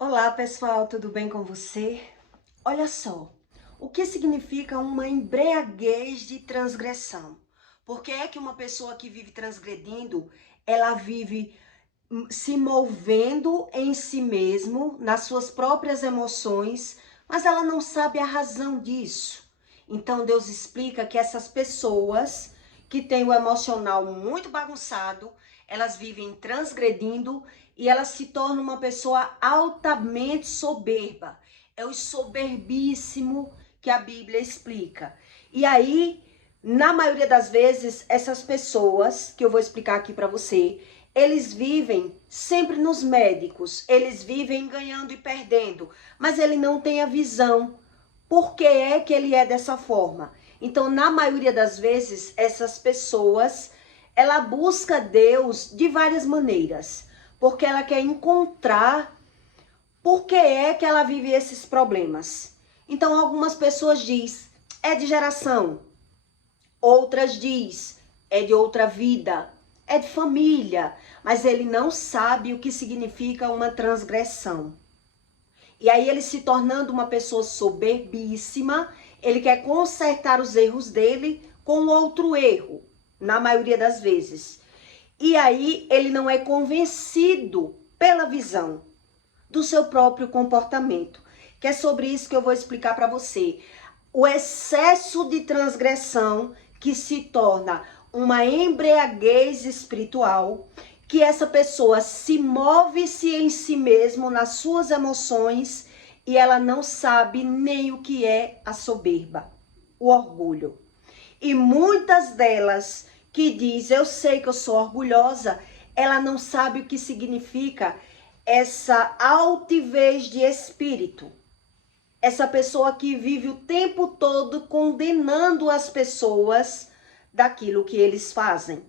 Olá pessoal, tudo bem com você? Olha só, o que significa uma embriaguez de transgressão? Porque é que uma pessoa que vive transgredindo, ela vive se movendo em si mesmo, nas suas próprias emoções, mas ela não sabe a razão disso. Então Deus explica que essas pessoas que têm o emocional muito bagunçado, elas vivem transgredindo e elas se tornam uma pessoa altamente soberba. É o soberbíssimo que a Bíblia explica. E aí, na maioria das vezes, essas pessoas, que eu vou explicar aqui para você, eles vivem sempre nos médicos, eles vivem ganhando e perdendo, mas ele não tem a visão. Por que é que ele é dessa forma? Então, na maioria das vezes, essas pessoas, ela busca Deus de várias maneiras, porque ela quer encontrar por que é que ela vive esses problemas. Então, algumas pessoas diz, é de geração, outras diz, é de outra vida, é de família, mas ele não sabe o que significa uma transgressão. E aí ele se tornando uma pessoa soberbíssima, ele quer consertar os erros dele com outro erro, na maioria das vezes. E aí ele não é convencido pela visão do seu próprio comportamento. Que é sobre isso que eu vou explicar para você. O excesso de transgressão que se torna uma embriaguez espiritual, que essa pessoa se move-se em si mesmo, nas suas emoções, e ela não sabe nem o que é a soberba, o orgulho. E muitas delas que diz, eu sei que eu sou orgulhosa, ela não sabe o que significa essa altivez de espírito. Essa pessoa que vive o tempo todo condenando as pessoas daquilo que eles fazem.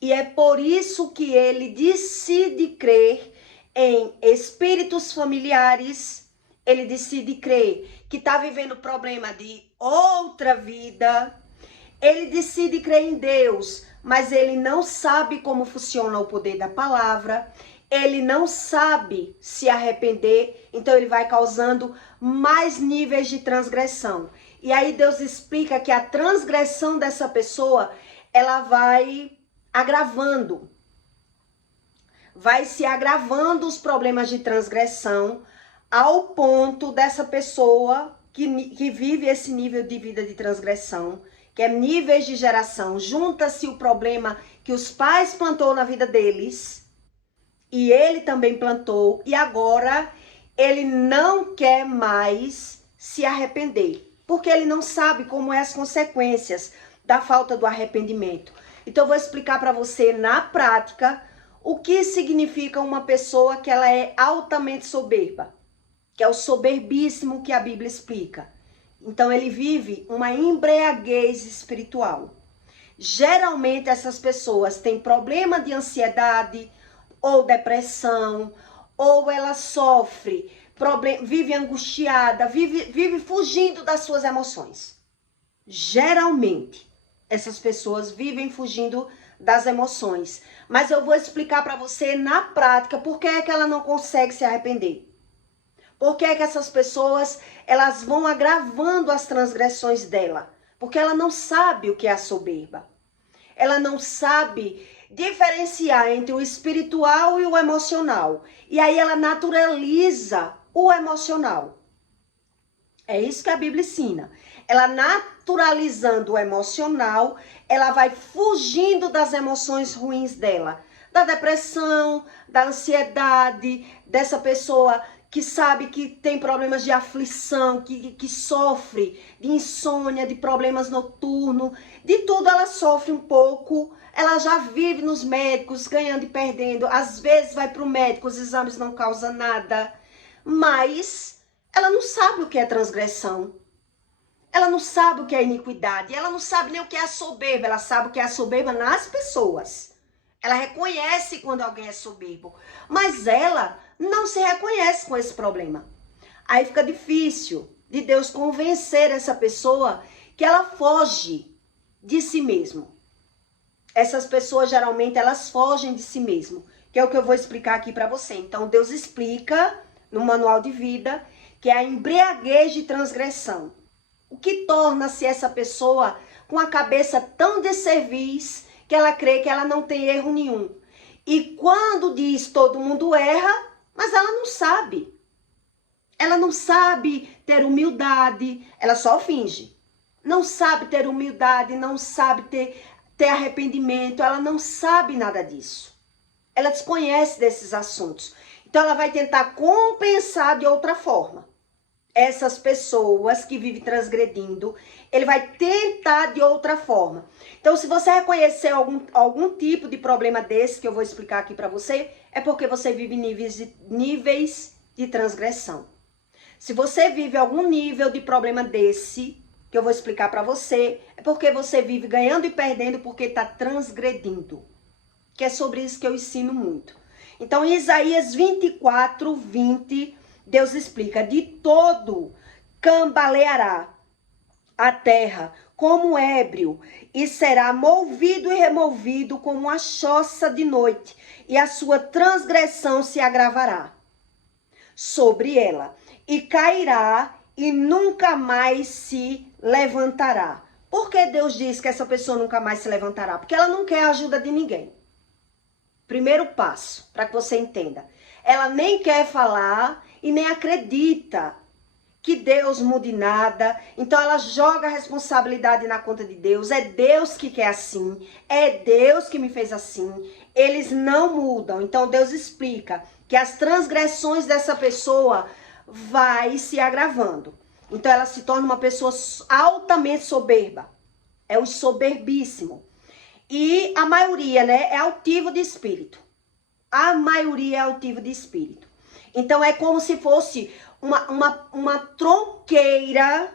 E é por isso que ele decide crer em espíritos familiares, ele decide crer que está vivendo problema de outra vida, ele decide crer em Deus, mas ele não sabe como funciona o poder da palavra, ele não sabe se arrepender, então ele vai causando mais níveis de transgressão. E aí Deus explica que a transgressão dessa pessoa, ela vai agravando, vai se agravando os problemas de transgressão ao ponto dessa pessoa que vive esse nível de vida de transgressão, que é níveis de geração, junta-se o problema que os pais plantou na vida deles, e ele também plantou, e agora ele não quer mais se arrepender, porque ele não sabe como é as consequências da falta do arrependimento. Então eu vou explicar para você na prática o que significa uma pessoa que ela é altamente soberba, que é o soberbíssimo que a Bíblia explica. Então ele vive uma embriaguez espiritual. Geralmente essas pessoas têm problema de ansiedade ou depressão, ou ela sofre, vive angustiada, vive fugindo das suas emoções. Geralmente essas pessoas vivem fugindo das emoções. Mas eu vou explicar para você na prática por que é que ela não consegue se arrepender. Por que é que essas pessoas, elas vão agravando as transgressões dela? Porque ela não sabe o que é a soberba. Ela não sabe diferenciar entre o espiritual e o emocional. E aí ela naturaliza o emocional. É isso que a Bíblia ensina. Ela naturalizando o emocional, ela vai fugindo das emoções ruins dela. Da depressão, da ansiedade, dessa pessoa que sabe que tem problemas de aflição, que sofre de insônia, de problemas noturnos, de tudo ela sofre um pouco. Ela já vive nos médicos, ganhando e perdendo. Às vezes vai para o médico, os exames não causam nada. Mas ela não sabe o que é transgressão. Ela não sabe o que é iniquidade. Ela não sabe nem o que é a soberba. Ela sabe o que é a soberba nas pessoas. Ela reconhece quando alguém é soberbo. Mas ela não se reconhece com esse problema. Aí fica difícil de Deus convencer essa pessoa que ela foge de si mesmo. Essas pessoas, geralmente, elas fogem de si mesmo. Que é o que eu vou explicar aqui para você. Então, Deus explica no manual de vida, que é a embriaguez de transgressão. O que torna-se essa pessoa com a cabeça tão desserviz que ela crê que ela não tem erro nenhum. E quando diz todo mundo erra, mas ela não sabe. Ela não sabe ter humildade, ela só finge. Não sabe ter humildade, não sabe ter arrependimento, ela não sabe nada disso. Ela desconhece desses assuntos. Então ela vai tentar compensar de outra forma. Essas pessoas que vivem transgredindo, ele vai tentar de outra forma. Então, se você reconhecer algum tipo de problema desse, que eu vou explicar aqui para você, é porque você vive níveis de transgressão. Se você vive algum nível de problema desse, que eu vou explicar para você, é porque você vive ganhando e perdendo porque está transgredindo. Que é sobre isso que eu ensino muito. Então, em Isaías 24, 20... Deus explica, de todo cambaleará a terra como ébrio, e será movido e removido como a choça de noite, e a sua transgressão se agravará sobre ela, e cairá e nunca mais se levantará. Por que Deus diz que essa pessoa nunca mais se levantará? Porque ela não quer a ajuda de ninguém. Primeiro passo, para que você entenda. Ela nem quer falar e nem acredita que Deus mude nada. Então ela joga a responsabilidade na conta de Deus. É Deus que quer assim. É Deus que me fez assim. Eles não mudam. Então Deus explica que as transgressões dessa pessoa vai se agravando. Então ela se torna uma pessoa altamente soberba. É o soberbíssimo. E a maioria, né, é altivo de espírito. A maioria é altivo de espírito. Então é como se fosse uma tronqueira,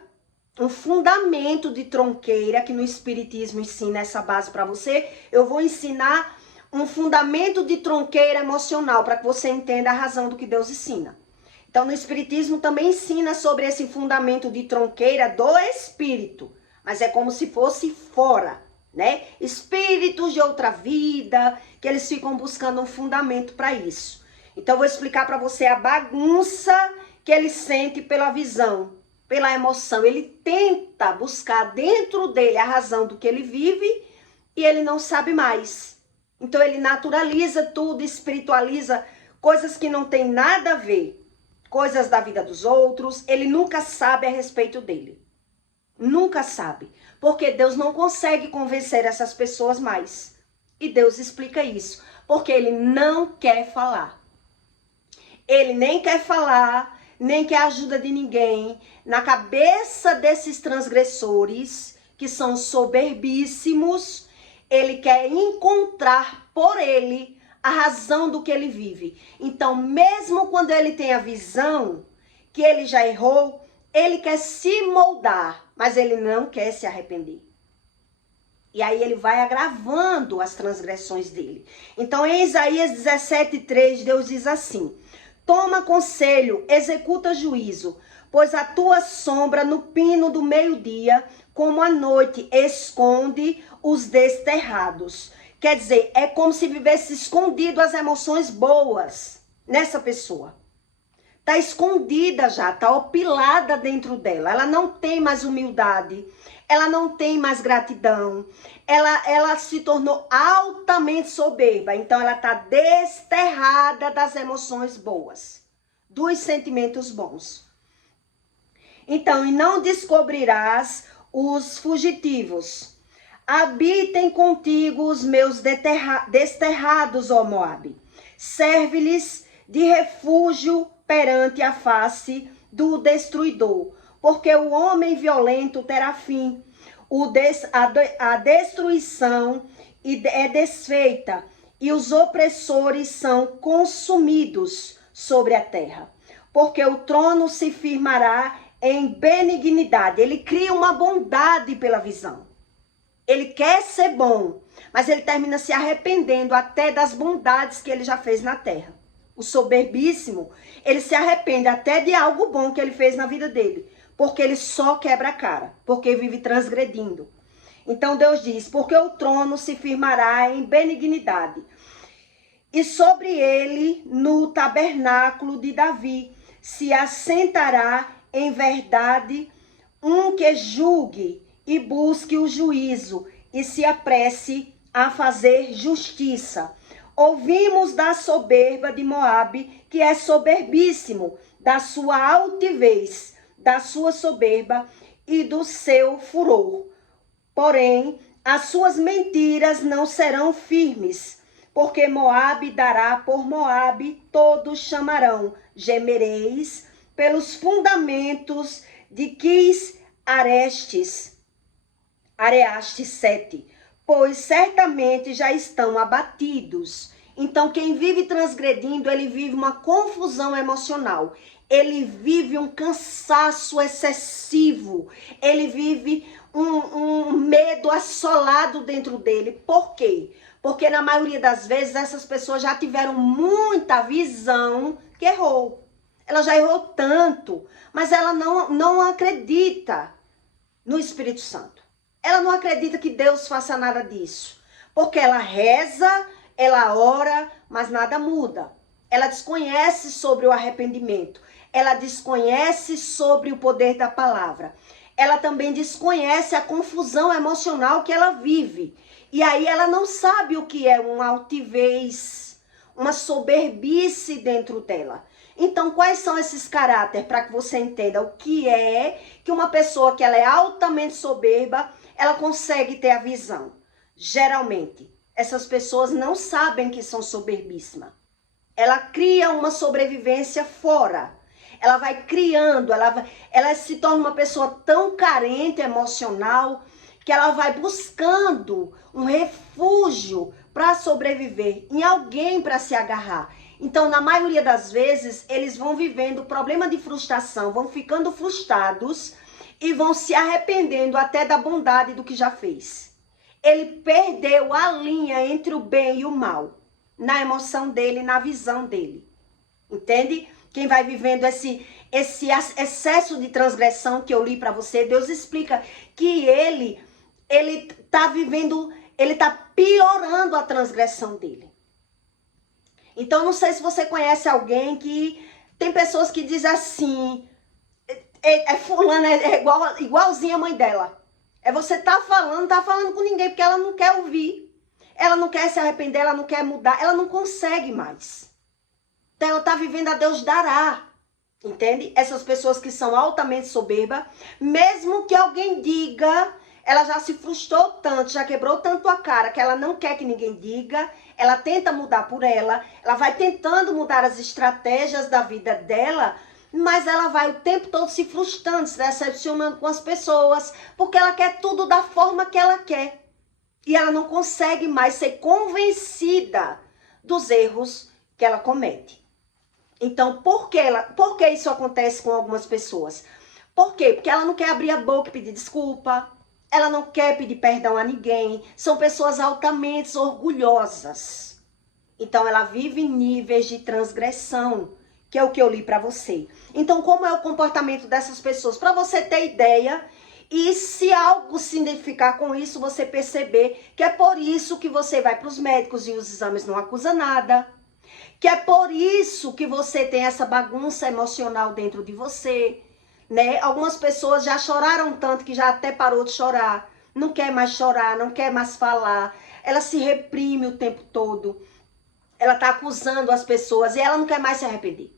um fundamento de tronqueira, que no espiritismo ensina essa base para você. Eu vou ensinar um fundamento de tronqueira emocional para que você entenda a razão do que Deus ensina. Então no espiritismo também ensina sobre esse fundamento de tronqueira do espírito, mas é como se fosse fora, né? Espíritos de outra vida, que eles ficam buscando um fundamento para isso. Então eu vou explicar para você a bagunça que ele sente pela visão, pela emoção. Ele tenta buscar dentro dele a razão do que ele vive e ele não sabe mais. Então ele naturaliza tudo, espiritualiza coisas que não tem nada a ver, coisas da vida dos outros. Ele nunca sabe a respeito dele. Nunca sabe. Porque Deus não consegue convencer essas pessoas mais. E Deus explica isso. Porque ele não quer falar. Ele nem quer falar, nem quer ajuda de ninguém. Na cabeça desses transgressores, que são soberbíssimos, ele quer encontrar por ele a razão do que ele vive. Então, mesmo quando ele tem a visão que ele já errou, ele quer se moldar, mas ele não quer se arrepender. E aí ele vai agravando as transgressões dele. Então, em Isaías 17:3, Deus diz assim: toma conselho, executa juízo, pois a tua sombra no pino do meio-dia, como a noite, esconde os desterrados. Quer dizer, é como se vivesse escondido as emoções boas nessa pessoa. Tá escondida já, tá opilada dentro dela. Ela não tem mais humildade, ela não tem mais gratidão. Ela se tornou altamente soberba. Então ela tá desterrada das emoções boas, dos sentimentos bons. Então, e não descobrirás os fugitivos. Habitem contigo os meus desterrados, ó Moabe. Serve-lhes de refúgio perante a face do destruidor, porque o homem violento terá fim, a destruição é desfeita, e os opressores são consumidos sobre a terra, porque o trono se firmará em benignidade. Ele cria uma bondade pela visão. Ele quer ser bom, mas ele termina se arrependendo até das bondades que ele já fez na terra. O soberbíssimo, ele se arrepende até de algo bom que ele fez na vida dele, porque ele só quebra a cara, porque vive transgredindo. Então Deus diz, porque o trono se firmará em benignidade, e sobre ele no tabernáculo de Davi se assentará em verdade um que julgue e busque o juízo e se apresse a fazer justiça. Ouvimos da soberba de Moabe, que é soberbíssimo, da sua altivez, da sua soberba e do seu furor. Porém, as suas mentiras não serão firmes, porque Moabe dará por Moabe, todos chamarão. Gemereis pelos fundamentos de Quis Areastes 7, pois certamente já estão abatidos. Então, quem vive transgredindo, ele vive uma confusão emocional. Ele vive um cansaço excessivo. Ele vive um medo assolado dentro dele. Por quê? Porque na maioria das vezes essas pessoas já tiveram muita visão que errou. Ela já errou tanto, mas ela não acredita no Espírito Santo. Ela não acredita que Deus faça nada disso. Porque ela reza, ela ora, mas nada muda. Ela desconhece sobre o arrependimento. Ela desconhece sobre o poder da palavra. Ela também desconhece a confusão emocional que ela vive. E aí ela não sabe o que é uma altivez, uma soberbice dentro dela. Então, quais são esses caráteres para que você entenda o que é que uma pessoa que ela é altamente soberba, ela consegue ter a visão? Geralmente, essas pessoas não sabem que são soberbíssimas. Ela cria uma sobrevivência fora. Ela vai criando, ela se torna uma pessoa tão carente emocional que ela vai buscando um refúgio para sobreviver, em alguém para se agarrar. Então, na maioria das vezes, eles vão vivendo problema de frustração, vão ficando frustrados e vão se arrependendo até da bondade do que já fez. Ele perdeu a linha entre o bem e o mal, na emoção dele, na visão dele. Entende? Quem vai vivendo esse excesso de transgressão que eu li para você, Deus explica que ele tá vivendo, ele tá piorando a transgressão dele. Então, não sei se você conhece alguém que... Tem pessoas que dizem assim... fulana é igualzinha a mãe dela. Você tá falando com ninguém, porque ela não quer ouvir. Ela não quer se arrepender, ela não quer mudar. Ela não consegue mais. Então, ela tá vivendo a Deus dará. Entende? Essas pessoas que são altamente soberbas, mesmo que alguém diga... Ela já se frustrou tanto, já quebrou tanto a cara, que ela não quer que ninguém diga. Ela tenta mudar por ela. Ela vai tentando mudar as estratégias da vida dela. Mas ela vai o tempo todo se frustrando, se decepcionando com as pessoas. Porque ela quer tudo da forma que ela quer. E ela não consegue mais ser convencida dos erros que ela comete. Então, por que isso acontece com algumas pessoas? Por quê? Porque ela não quer abrir a boca e pedir desculpa. Ela não quer pedir perdão a ninguém. São pessoas altamente orgulhosas. Então, ela vive em níveis de transgressão, que é o que eu li para você. Então, como é o comportamento dessas pessoas? Para você ter ideia, e se algo se identificar com isso, você perceber que é por isso que você vai para os médicos e os exames não acusam nada. Que é por isso que você tem essa bagunça emocional dentro de você. Né? Algumas pessoas já choraram tanto que já até parou de chorar. Não quer mais chorar, não quer mais falar. Ela se reprime o tempo todo. Ela está acusando as pessoas e ela não quer mais se arrepender.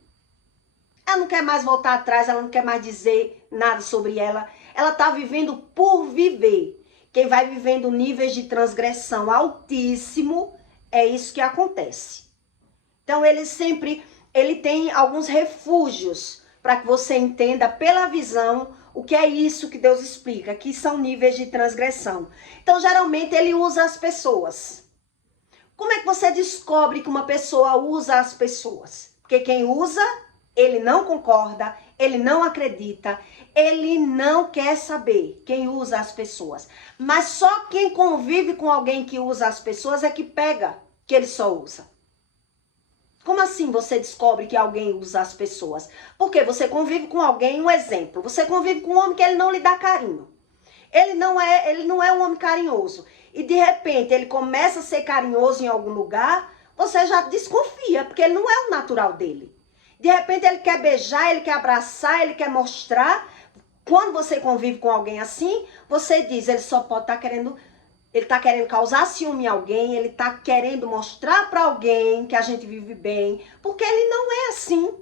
Ela não quer mais voltar atrás, ela não quer mais dizer nada sobre ela. Ela está vivendo por viver. Quem vai vivendo níveis de transgressão altíssimo, é isso que acontece. Então ele tem alguns refúgios para que você entenda pela visão o que é isso que Deus explica, que são níveis de transgressão. Então, geralmente, ele usa as pessoas. Como é que você descobre que uma pessoa usa as pessoas? Porque quem usa, ele não concorda, ele não acredita, ele não quer saber quem usa as pessoas. Mas só quem convive com alguém que usa as pessoas é que pega que ele só usa. Como assim você descobre que alguém usa as pessoas? Porque você convive com alguém, um exemplo. Você convive com um homem que ele não lhe dá carinho. Ele não é um homem carinhoso. E de repente ele começa a ser carinhoso em algum lugar, você já desconfia, porque ele não é o natural dele. De repente ele quer beijar, ele quer abraçar, ele quer mostrar. Quando você convive com alguém assim, você diz, ele só pode estar querendo, ele está querendo causar ciúme em alguém, ele está querendo mostrar para alguém que a gente vive bem, porque ele não é assim.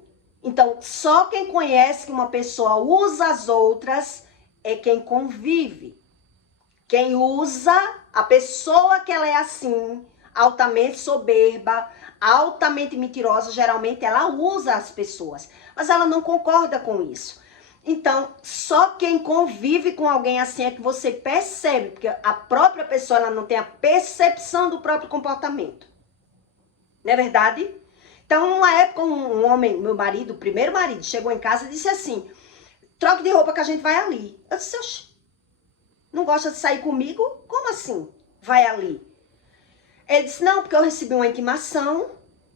Então, só quem conhece que uma pessoa usa as outras é quem convive. Quem usa, a pessoa que ela é assim, altamente soberba, altamente mentirosa, geralmente ela usa as pessoas, mas ela não concorda com isso. Então, só quem convive com alguém assim é que você percebe, porque a própria pessoa ela não tem a percepção do próprio comportamento. Não é verdade? Então, uma época, um homem, meu marido, o primeiro marido, chegou em casa e disse assim, troque de roupa que a gente vai ali. Eu disse, oxe, não gosta de sair comigo? Como assim? Vai ali. Ele disse, não, porque eu recebi uma intimação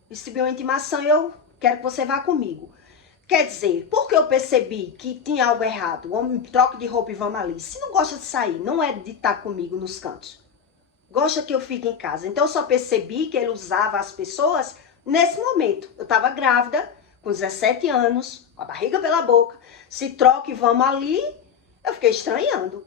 e eu quero que você vá comigo. Quer dizer, porque eu percebi que tinha algo errado, o homem troca de roupa e vamos ali. Se não gosta de sair, não é de estar comigo nos cantos. Gosta que eu fique em casa. Então eu só percebi que ele usava as pessoas nesse momento. Eu estava grávida, com 17 anos, com a barriga pela boca. Se troca e vamos ali, eu fiquei estranhando.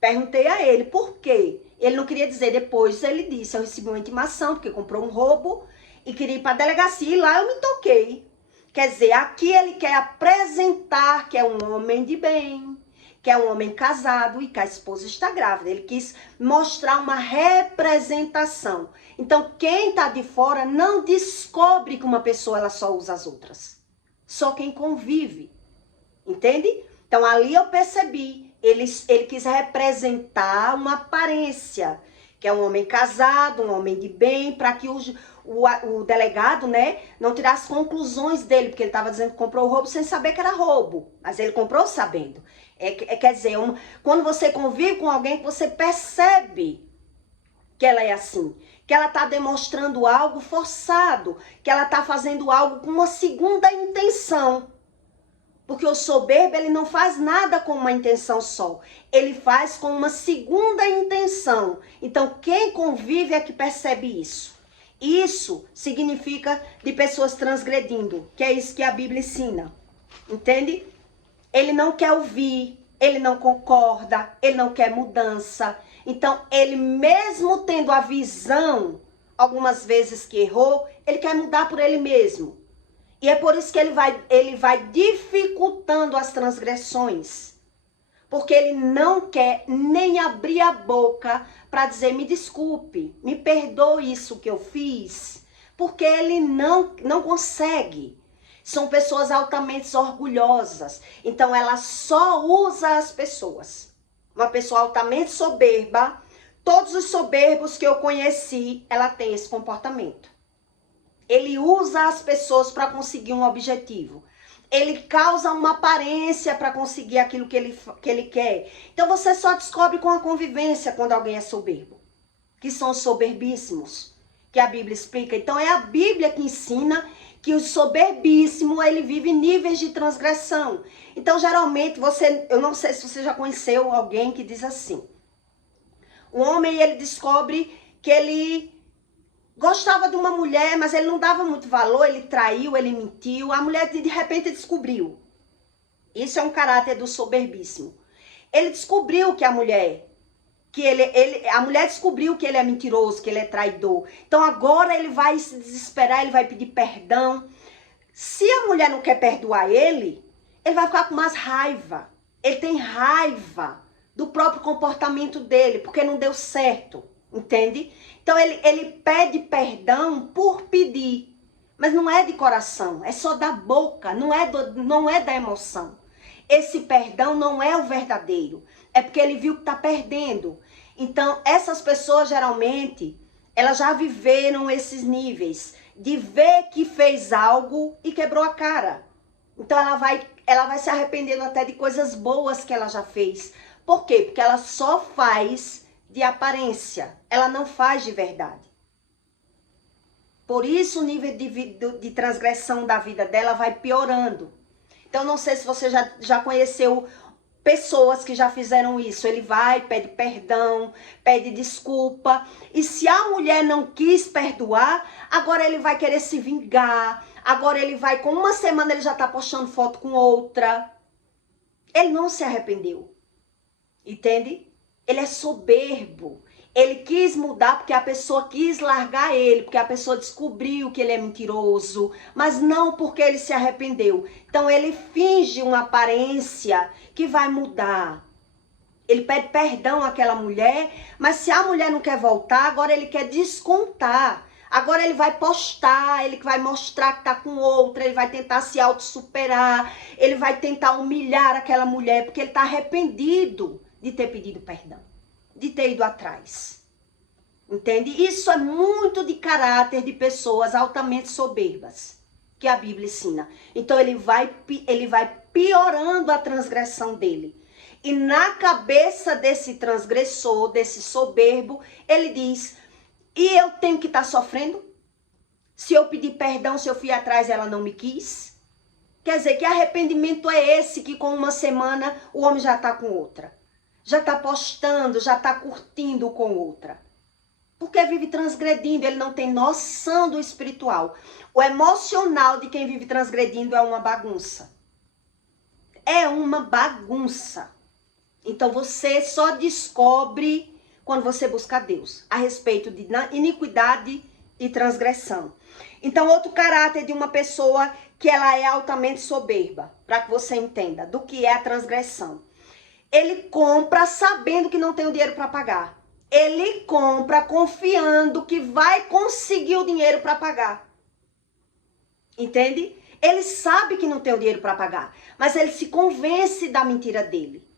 Perguntei a ele por quê. Ele não queria dizer, depois ele disse, eu recebi uma intimação porque comprou um roubo e queria ir para a delegacia e lá eu me toquei. Quer dizer, aqui ele quer apresentar que é um homem de bem, que é um homem casado e que a esposa está grávida. Ele quis mostrar uma representação. Então, quem está de fora não descobre que uma pessoa ela só usa as outras. Só quem convive. Entende? Então, ali eu percebi. Ele quis representar uma aparência, que é um homem casado, um homem de bem, para que o delegado, né, não tirasse conclusões dele, porque ele estava dizendo que comprou o roubo sem saber que era roubo, mas ele comprou sabendo. Quer dizer, quando você convive com alguém, você percebe que ela é assim, que ela está demonstrando algo forçado, que ela está fazendo algo com uma segunda intenção. Porque o soberbo, ele não faz nada com uma intenção só. Ele faz com uma segunda intenção. Então, quem convive é que percebe isso. Isso significa de pessoas transgredindo, que é isso que a Bíblia ensina. Entende? Ele não quer ouvir, ele não concorda, ele não quer mudança. Então, ele mesmo tendo a visão, algumas vezes que errou, ele quer mudar por ele mesmo. E é por isso que ele vai dificultando as transgressões. Porque ele não quer nem abrir a boca para dizer, me desculpe, me perdoe isso que eu fiz. Porque ele não consegue. São pessoas altamente orgulhosas. Então ela só usa as pessoas. Uma pessoa altamente soberba, todos os soberbos que eu conheci, ela tem esse comportamento. Ele usa as pessoas para conseguir um objetivo. Ele causa uma aparência para conseguir aquilo que ele quer. Então você só descobre com a convivência quando alguém é soberbo. Que são os soberbíssimos, que a Bíblia explica. Então é a Bíblia que ensina que o soberbíssimo, ele vive níveis de transgressão. Então geralmente eu não sei se você já conheceu alguém que diz assim. Um homem, ele descobre que ele gostava de uma mulher, mas ele não dava muito valor, ele traiu, ele mentiu. A mulher de repente descobriu. Isso é um caráter do soberbíssimo. Ele descobriu que a mulher descobriu que ele é mentiroso, que ele é traidor. Então agora ele vai se desesperar, ele vai pedir perdão. Se a mulher não quer perdoar ele vai ficar com mais raiva. Ele tem raiva do próprio comportamento dele, porque não deu certo, entende? Então ele pede perdão por pedir, mas não é de coração, é só da boca, não é da emoção. Esse perdão não é o verdadeiro, é porque ele viu que está perdendo. Então essas pessoas geralmente, elas já viveram esses níveis de ver que fez algo e quebrou a cara. Então ela vai se arrependendo até de coisas boas que ela já fez. Por quê? Porque ela só faz de aparência, ela não faz de verdade. Por isso o nível de transgressão da vida dela vai piorando. Então não sei se você já conheceu pessoas que já fizeram isso. Ele vai, pede perdão, pede desculpa. E se a mulher não quis perdoar, agora ele vai querer se vingar. Agora ele vai, com uma semana ele já tá postando foto com outra. Ele não se arrependeu. Entende? Ele é soberbo. Ele quis mudar porque a pessoa quis largar ele, porque a pessoa descobriu que ele é mentiroso, mas não porque ele se arrependeu. Então ele finge uma aparência que vai mudar. Ele pede perdão àquela mulher, mas se a mulher não quer voltar, agora ele quer descontar. Agora ele vai postar, ele vai mostrar que tá com outra, ele vai tentar se autossuperar, ele vai tentar humilhar aquela mulher, porque ele tá arrependido de ter pedido perdão, de ter ido atrás. Entende? Isso é muito de caráter de pessoas altamente soberbas, que a Bíblia ensina. Então ele vai piorando a transgressão dele. E na cabeça desse transgressor, desse soberbo, ele diz: e eu tenho que estar sofrendo? Se eu pedir perdão, se eu fui atrás, ela não me quis? Quer dizer, que arrependimento é esse que com uma semana o homem já está com outra? Já está postando, já está curtindo com outra? Porque vive transgredindo, ele não tem noção do espiritual. O emocional de quem vive transgredindo é uma bagunça. É uma bagunça. Então você só descobre quando você busca Deus a respeito de iniquidade e transgressão. Então, outro caráter de uma pessoa que ela é altamente soberba, para que você entenda do que é a transgressão. Ele compra sabendo que não tem o dinheiro para pagar. Ele compra confiando que vai conseguir o dinheiro para pagar. Entende? Ele sabe que não tem o dinheiro para pagar, mas ele se convence da mentira dele.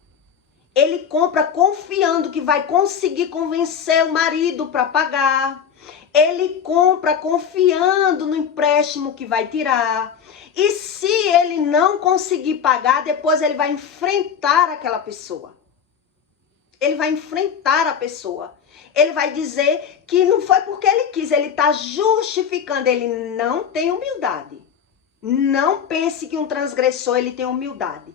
Ele compra confiando que vai conseguir convencer o marido para pagar. Ele compra confiando no empréstimo que vai tirar. E se ele não conseguir pagar, depois ele vai enfrentar aquela pessoa. Ele vai enfrentar a pessoa. Ele vai dizer que não foi porque ele quis, ele está justificando. Ele não tem humildade. Não pense que um transgressor ele tem humildade.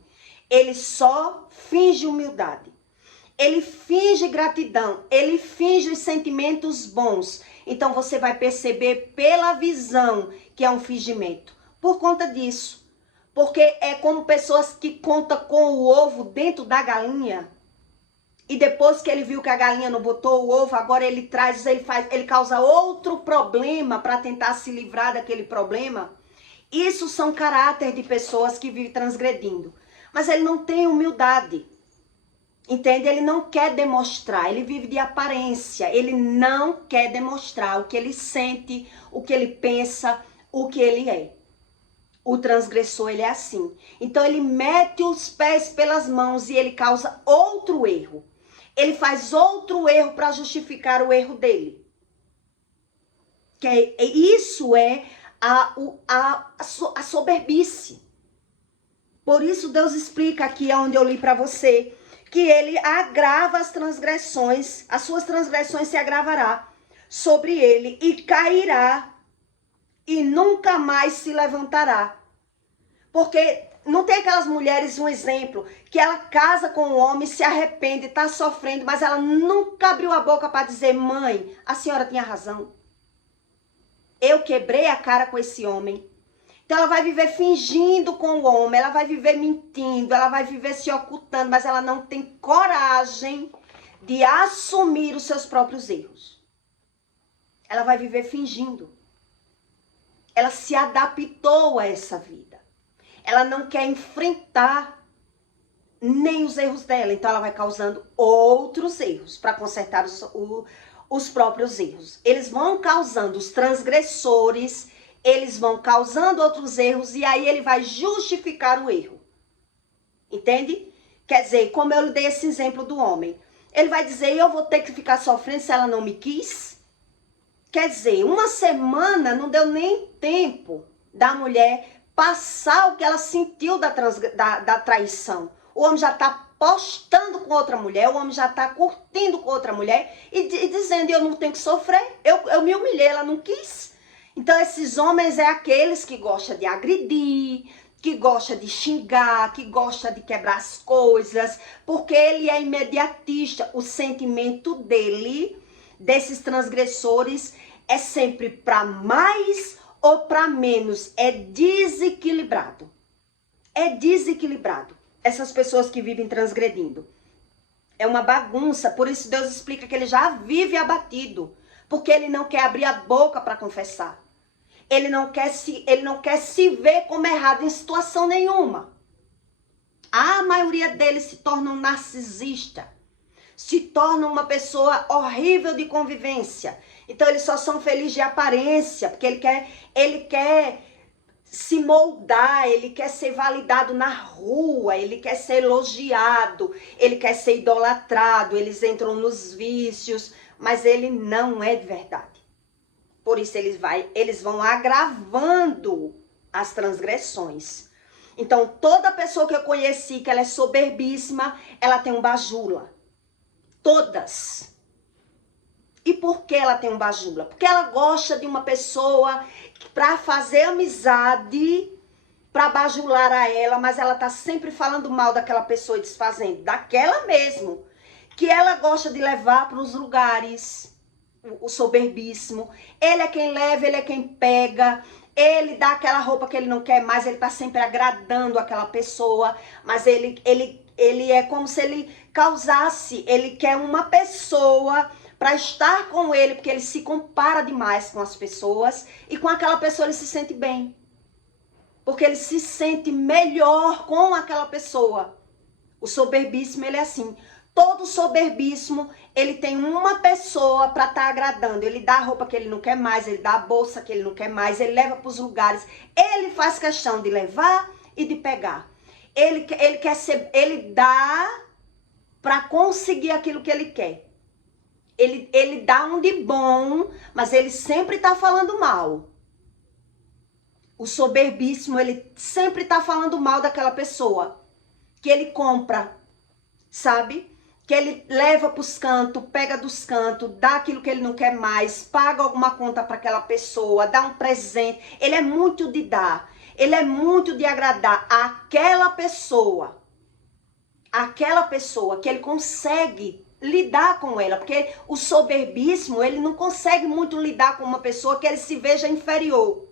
Ele só finge humildade. Ele finge gratidão. Ele finge os sentimentos bons. Então você vai perceber pela visão que é um fingimento. Por conta disso. Porque é como pessoas que contam com o ovo dentro da galinha. E depois que ele viu que a galinha não botou o ovo, agora ele causa outro problema para tentar se livrar daquele problema. Isso são caráter de pessoas que vivem transgredindo. Mas ele não tem humildade, entende? Ele não quer demonstrar, ele vive de aparência. Ele não quer demonstrar o que ele sente, o que ele pensa, o que ele é. O transgressor, ele é assim. Então ele mete os pés pelas mãos e ele causa outro erro. Ele faz outro erro para justificar o erro dele. Isso é a soberbice. Por isso Deus explica aqui onde eu li para você, que ele agrava as transgressões, as suas transgressões se agravará sobre ele e cairá e nunca mais se levantará. Porque não tem aquelas mulheres, um exemplo, que ela casa com um homem, se arrepende, está sofrendo, mas ela nunca abriu a boca para dizer: mãe, a senhora tinha razão. Eu quebrei a cara com esse homem. Então ela vai viver fingindo com o homem, ela vai viver mentindo, ela vai viver se ocultando, mas ela não tem coragem de assumir os seus próprios erros. Ela vai viver fingindo. Ela se adaptou a essa vida. Ela não quer enfrentar nem os erros dela, então ela vai causando outros erros para consertar os próprios erros. Eles vão causando, os transgressores, eles vão causando outros erros e aí ele vai justificar o erro. Entende? Quer dizer, como eu dei esse exemplo do homem. Ele vai dizer: eu vou ter que ficar sofrendo se ela não me quis? Quer dizer, uma semana não deu nem tempo da mulher passar o que ela sentiu da traição. O homem já está postando com outra mulher, o homem já está curtindo com outra mulher e dizendo: eu não tenho que sofrer, eu me humilhei, ela não quis. Então, esses homens é aqueles que gostam de agredir, que gostam de xingar, que gostam de quebrar as coisas, porque ele é imediatista. O sentimento dele, desses transgressores, é sempre para mais ou para menos. É desequilibrado. É desequilibrado. Essas pessoas que vivem transgredindo. É uma bagunça. Por isso Deus explica que ele já vive abatido. Porque ele não quer abrir a boca para confessar. Ele não quer se ver como errado em situação nenhuma. A maioria deles se tornam narcisista. Se tornam uma pessoa horrível de convivência. Então eles só são felizes de aparência. Porque ele quer se moldar, ele quer ser validado na rua, ele quer ser elogiado, ele quer ser idolatrado, eles entram nos vícios, mas ele não é de verdade. Por isso eles vão agravando as transgressões. Então toda pessoa que eu conheci que ela é soberbíssima, ela tem um bajula. Todas. E por que ela tem um bajula? Porque ela gosta de uma pessoa para fazer amizade, para bajular a ela, mas ela tá sempre falando mal daquela pessoa e desfazendo, daquela mesmo, que ela gosta de levar para os lugares, o soberbíssimo. Ele é quem leva, ele é quem pega, ele dá aquela roupa que ele não quer mais, ele tá sempre agradando aquela pessoa, mas ele é como se ele causasse, ele quer uma pessoa para estar com ele, porque ele se compara demais com as pessoas, e com aquela pessoa ele se sente bem. Porque ele se sente melhor com aquela pessoa. O soberbíssimo, ele é assim. Todo soberbíssimo, ele tem uma pessoa para estar agradando. Ele dá a roupa que ele não quer mais, ele dá a bolsa que ele não quer mais, ele leva para os lugares. Ele faz questão de levar e de pegar. Ele dá para conseguir aquilo que ele quer. Ele dá um de bom, mas ele sempre tá falando mal. O soberbíssimo, ele sempre tá falando mal daquela pessoa. Que ele compra, sabe? Que ele leva pros cantos, pega dos cantos, dá aquilo que ele não quer mais, paga alguma conta para aquela pessoa, dá um presente. Ele é muito de dar. Ele é muito de agradar aquela pessoa. Aquela pessoa que ele consegue lidar com ela, porque o soberbíssimo, ele não consegue muito lidar com uma pessoa que ele se veja inferior,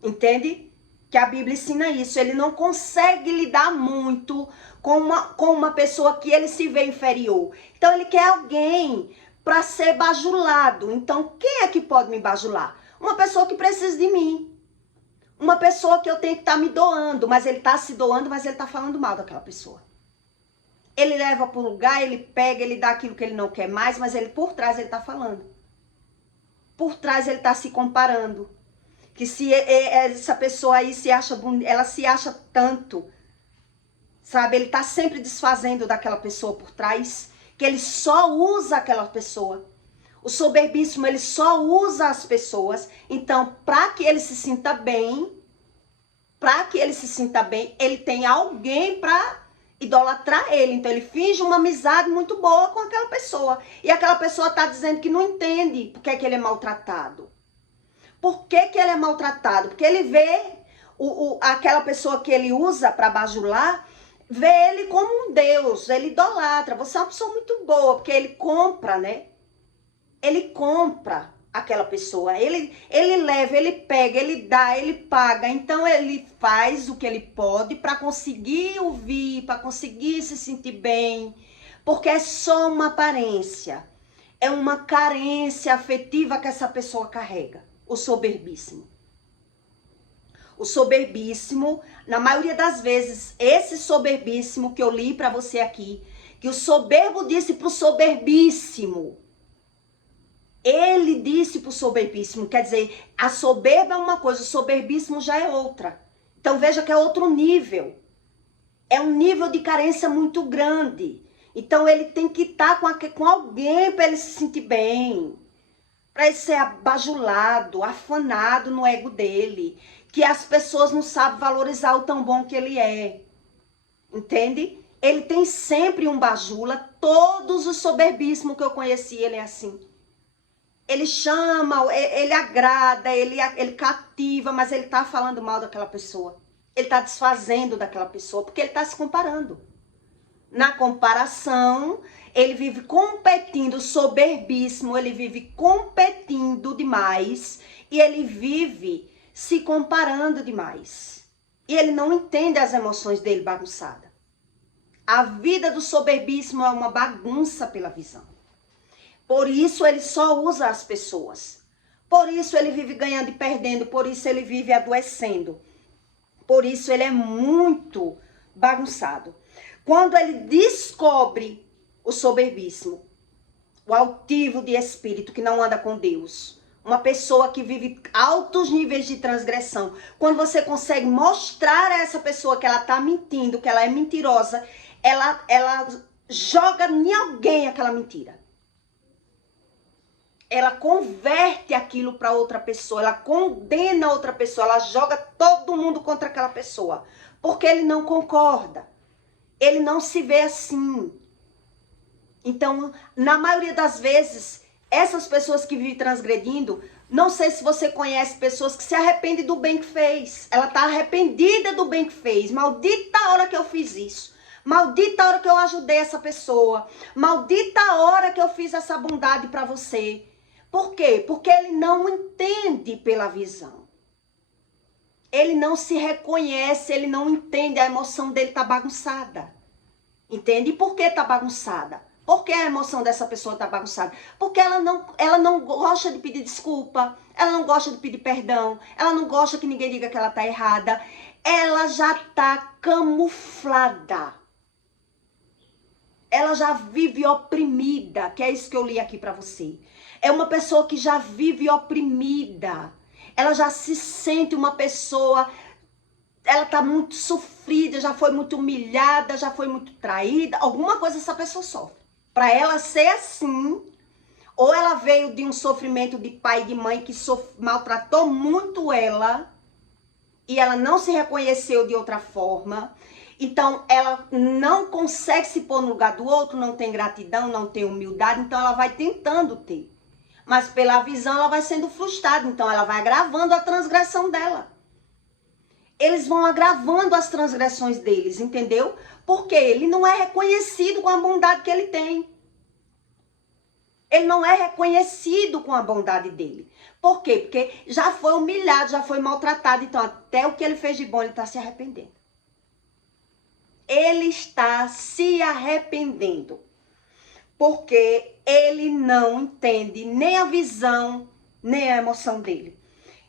entende? Que a Bíblia ensina isso, ele não consegue lidar muito com uma pessoa que ele se vê inferior, então ele quer alguém para ser bajulado. Então quem é que pode me bajular? Uma pessoa que precisa de mim, uma pessoa que eu tenho que estar me doando, mas ele está se doando, mas ele está falando mal daquela pessoa. Ele leva para um lugar, ele pega, ele dá aquilo que ele não quer mais, mas ele por trás ele tá falando. Por trás ele tá se comparando. Que se essa pessoa aí se acha bonita, ela se acha tanto, sabe? Ele tá sempre desfazendo daquela pessoa por trás, que ele só usa aquela pessoa. O soberbíssimo, ele só usa as pessoas. Então, para que ele se sinta bem, ele tem alguém para idolatrar ele. Então ele finge uma amizade muito boa com aquela pessoa. E aquela pessoa tá dizendo que não entende por que ele é maltratado. Por que ele é maltratado? Porque ele vê aquela pessoa que ele usa para bajular, vê ele como um deus, ele idolatra. Você é uma pessoa muito boa, porque ele compra, né? Ele compra aquela pessoa, ele leva, ele pega, ele dá, ele paga. Então ele faz o que ele pode para conseguir ouvir, para conseguir se sentir bem, porque é só uma aparência, é uma carência afetiva que essa pessoa carrega. O soberbíssimo. O soberbíssimo, na maioria das vezes, esse soberbíssimo que eu li para você aqui, que o soberbo disse pro soberbíssimo, ele disse pro soberbíssimo, quer dizer, a soberba é uma coisa, o soberbíssimo já é outra. Então veja que é outro nível. É um nível de carência muito grande. Então ele tem que estar com alguém para ele se sentir bem. Para ele ser bajulado, afanado no ego dele. Que as pessoas não sabem valorizar o tão bom que ele é. Entende? Ele tem sempre um bajula. Todos os soberbíssimos que eu conheci, ele é assim. Ele chama, ele agrada, ele cativa, mas ele tá falando mal daquela pessoa. Ele tá desfazendo daquela pessoa, porque ele tá se comparando. Na comparação, ele vive competindo, soberbíssimo, ele vive competindo demais. E ele vive se comparando demais. E ele não entende as emoções dele bagunçadas. A vida do soberbíssimo é uma bagunça pela visão. Por isso ele só usa as pessoas. Por isso ele vive ganhando e perdendo. Por isso ele vive adoecendo. Por isso ele é muito bagunçado. Quando ele descobre o soberbíssimo, o altivo de espírito que não anda com Deus, uma pessoa que vive altos níveis de transgressão, quando você consegue mostrar a essa pessoa que ela está mentindo, que ela é mentirosa, ela joga em alguém aquela mentira. Ela converte aquilo para outra pessoa, ela condena outra pessoa, ela joga todo mundo contra aquela pessoa, porque ele não concorda, ele não se vê assim. Então, na maioria das vezes, essas pessoas que vivem transgredindo, não sei se você conhece pessoas que se arrependem do bem que fez. Ela está arrependida do bem que fez. Maldita a hora que eu fiz isso. Maldita a hora que eu ajudei essa pessoa. Maldita a hora que eu fiz essa bondade para você. Por quê? Porque ele não entende pela visão. Ele não se reconhece, ele não entende, a emoção dele está bagunçada. Entende? E por que está bagunçada? Por que a emoção dessa pessoa está bagunçada? Porque ela não gosta de pedir desculpa, ela não gosta de pedir perdão, ela não gosta que ninguém diga que ela está errada. Ela já está camuflada. Ela já vive oprimida, que é isso que eu li aqui para você. É uma pessoa que já vive oprimida. Ela já se sente uma pessoa... Ela está muito sofrida, já foi muito humilhada, já foi muito traída. Alguma coisa essa pessoa sofre. Para ela ser assim, ou ela veio de um sofrimento de pai e de mãe que maltratou muito ela, e ela não se reconheceu de outra forma. Então, ela não consegue se pôr no lugar do outro, não tem gratidão, não tem humildade, então ela vai tentando ter. Mas pela visão ela vai sendo frustrada, então ela vai agravando a transgressão dela. Eles vão agravando as transgressões deles, entendeu? Porque ele não é reconhecido com a bondade que ele tem. Ele não é reconhecido com a bondade dele. Por quê? Porque já foi humilhado, já foi maltratado. Então, até o que ele fez de bom, ele está se arrependendo. Ele está se arrependendo. Porque ele não entende nem a visão, nem a emoção dele.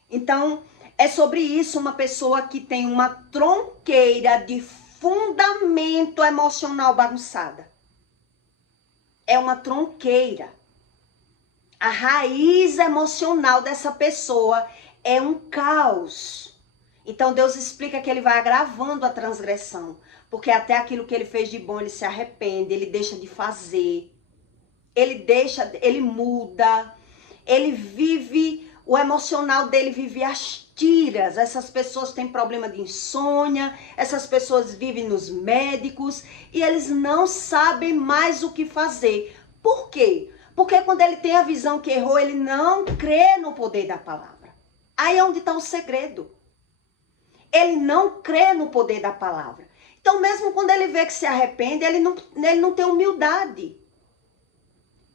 Então... é sobre isso uma pessoa que tem uma tronqueira de fundamento emocional bagunçada. É uma tronqueira. A raiz emocional dessa pessoa é um caos. Então Deus explica que ele vai agravando a transgressão. Porque até aquilo que ele fez de bom ele se arrepende, ele deixa de fazer. Ele muda, ele vive... o emocional dele vive as tiras. Essas pessoas têm problema de insônia, essas pessoas vivem nos médicos e eles não sabem mais o que fazer. Por quê? Porque quando ele tem a visão que errou, ele não crê no poder da palavra. Aí é onde está o segredo. Ele não crê no poder da palavra. Então mesmo quando ele vê que se arrepende, ele não tem humildade.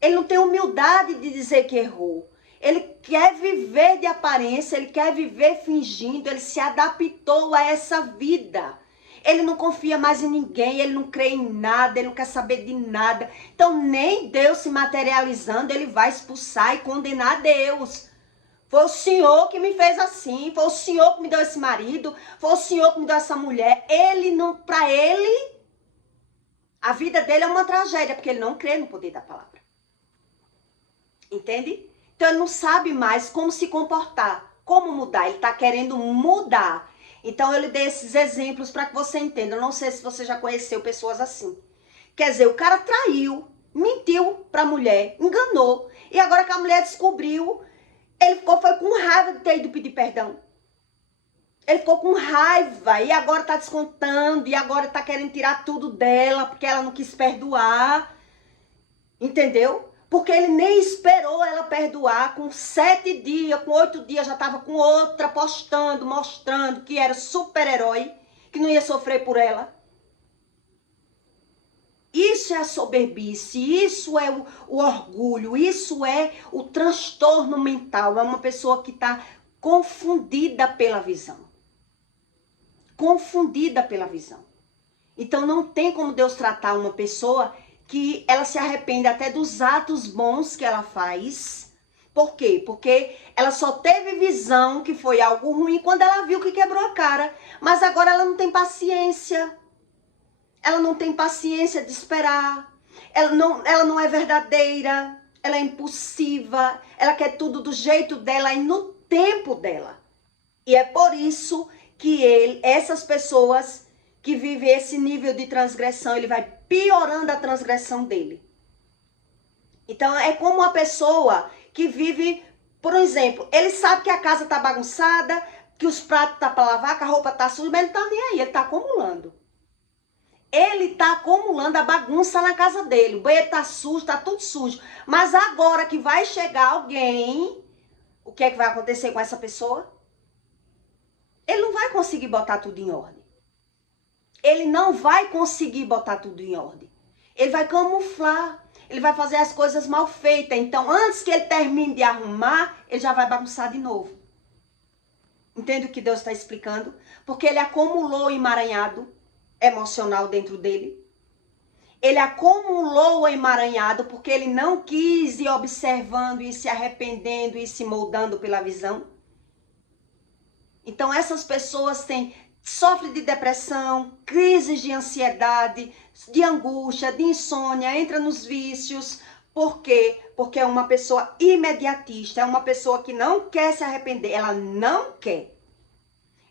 Ele não tem humildade de dizer que errou. Ele quer viver de aparência, ele quer viver fingindo, ele se adaptou a essa vida. Ele não confia mais em ninguém, ele não crê em nada, ele não quer saber de nada. Então nem Deus se materializando, ele vai expulsar e condenar Deus. Foi o Senhor que me fez assim, foi o Senhor que me deu esse marido, foi o Senhor que me deu essa mulher. Para ele, a vida dele é uma tragédia, porque ele não crê no poder da palavra. Entende? Então ele não sabe mais como se comportar, como mudar. Ele está querendo mudar. Então eu lhe dei esses exemplos para que você entenda. Eu não sei se você já conheceu pessoas assim. Quer dizer, o cara traiu, mentiu para a mulher, enganou. E agora que a mulher descobriu, ele foi com raiva de ter ido pedir perdão. Ele ficou com raiva e agora está descontando. E agora está querendo tirar tudo dela porque ela não quis perdoar. Entendeu? Porque ele nem esperou ela perdoar. Com 7 dias, com 8 dias, já estava com outra postando, mostrando que era super-herói, que não ia sofrer por ela. Isso é a soberbice, isso é o orgulho, isso é o transtorno mental. É uma pessoa que está confundida pela visão. Confundida pela visão. Então não tem como Deus tratar uma pessoa que ela se arrepende até dos atos bons que ela faz. Por quê? Porque ela só teve visão que foi algo ruim quando ela viu que quebrou a cara. Mas agora ela não tem paciência. Ela não tem paciência de esperar. Ela não é verdadeira. Ela é impulsiva. Ela quer tudo do jeito dela e no tempo dela. E é por isso que essas pessoas que vivem esse nível de transgressão, ele vai piorando a transgressão dele. Então, é como uma pessoa que vive, por exemplo, ele sabe que a casa tá bagunçada, que os pratos tá para lavar, que a roupa tá suja, mas ele tá nem aí, ele tá acumulando. Ele tá acumulando a bagunça na casa dele. O banheiro tá sujo, tá tudo sujo. Mas agora que vai chegar alguém, o que é que vai acontecer com essa pessoa? Ele não vai conseguir botar tudo em ordem. Ele não vai conseguir botar tudo em ordem. Ele vai camuflar. Ele vai fazer as coisas mal feitas. Então, antes que ele termine de arrumar, ele já vai bagunçar de novo. Entende o que Deus está explicando? Porque ele acumulou o emaranhado emocional dentro dele. Ele acumulou o emaranhado porque ele não quis ir observando e se arrependendo e se moldando pela visão. Então essas pessoas sofrem de depressão, crises de ansiedade, de angústia, de insônia, entra nos vícios. Por quê? Porque é uma pessoa imediatista, é uma pessoa que não quer se arrepender, ela não quer.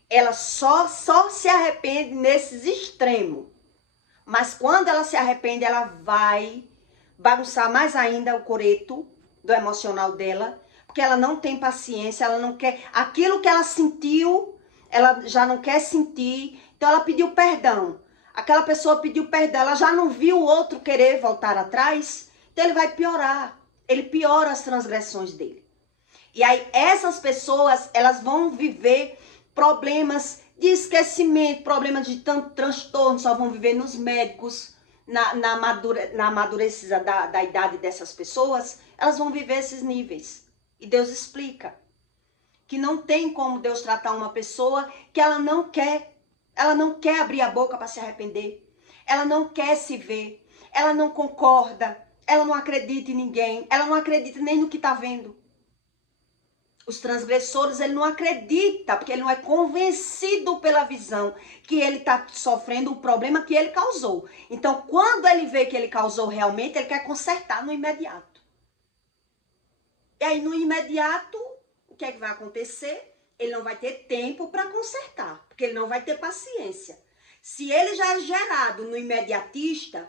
Ela só se arrepende nesses extremos. Mas quando ela se arrepende, ela vai bagunçar mais ainda o coreto do emocional dela, porque ela não tem paciência, ela não quer. Aquilo que ela sentiu, ela já não quer sentir. Então ela pediu perdão. Aquela pessoa pediu perdão, ela já não viu o outro querer voltar atrás. Então ele vai piorar. Ele piora as transgressões dele. E aí essas pessoas, elas vão viver problemas de esquecimento, problemas de tanto transtorno, só vão viver nos médicos, na amadurecida da idade dessas pessoas, elas vão viver esses níveis. E Deus explica que não tem como Deus tratar uma pessoa que ela não quer abrir a boca para se arrepender, ela não quer se ver, ela não concorda, ela não acredita em ninguém, ela não acredita nem no que está vendo. Os transgressores, ele não acredita, porque ele não é convencido pela visão que ele está sofrendo o problema que ele causou. Então, quando ele vê que ele causou realmente, ele quer consertar no imediato. E aí, no imediato, o que é que vai acontecer? Ele não vai ter tempo para consertar, porque ele não vai ter paciência. Se ele já é gerado no imediatismo,